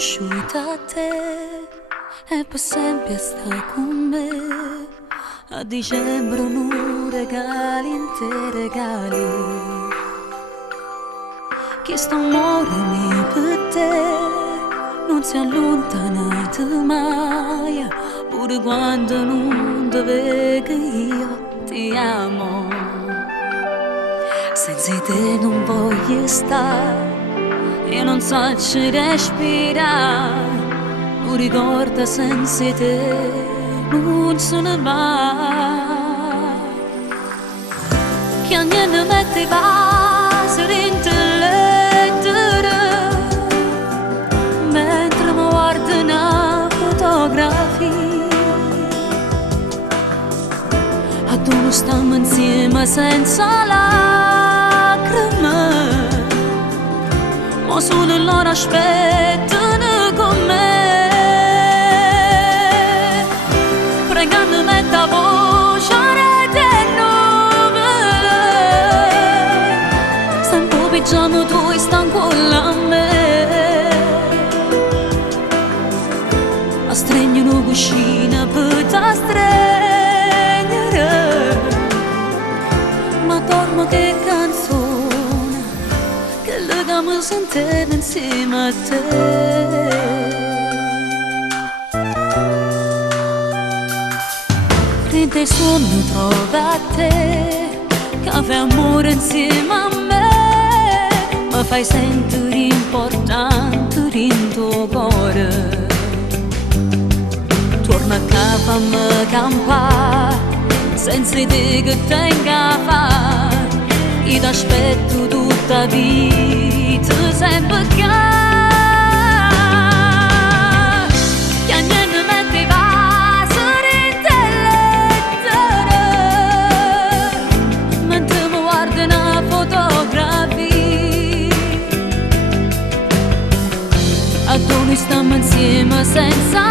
conosciuta te e per sempre sta con me. A dicembre non regali in te regali, che sto amore mio per te non si allontanato mai, pure quando non te vedo io ti amo. Senza te non voglio stare, io non so ci respirare, non ricordo senza te non sono mai. Che ogni anno mette vaso in te lettere, mentre mi guardo una fotografia, ad uno stiamo insieme senza lacrime, ma solo loro aspettano con me. Pregando metta voce di nuvole, sempre pigiamo tu e stan con la me, a stringere una cuscina per te stringere, ma dormo che canzone che legamo sentiamo insieme a te. Te sono trova te, che fai amore insieme a me, mi fai sentire importante in tuo cuore. Torna a casa, fammi campare, senza te che tenga a fare, io ti aspetto tutta vita, sempre che a dove stiamo insieme senza